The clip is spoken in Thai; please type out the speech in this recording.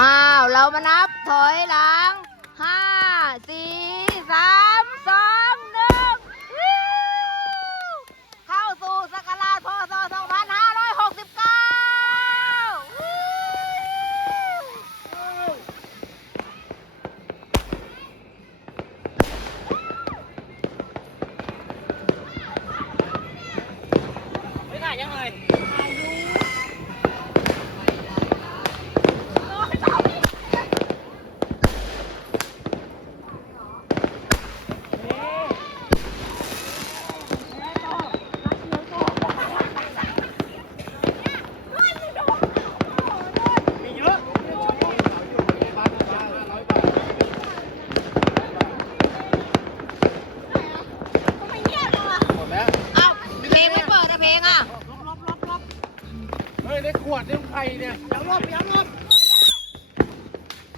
อ้าว เรามานับถอยหลังห้าสี่สามสองหนึ่งเข้าสู่สกราชพศ2569วิวไม่ถ่ายยังไงเยอะ หมดแล้ว เอ้าเพลงไม่เปิดนะเพลงอะลบลบลบลบเฮ้ยได้ขวดนี่ใครเนี่ยยังลบยังลบ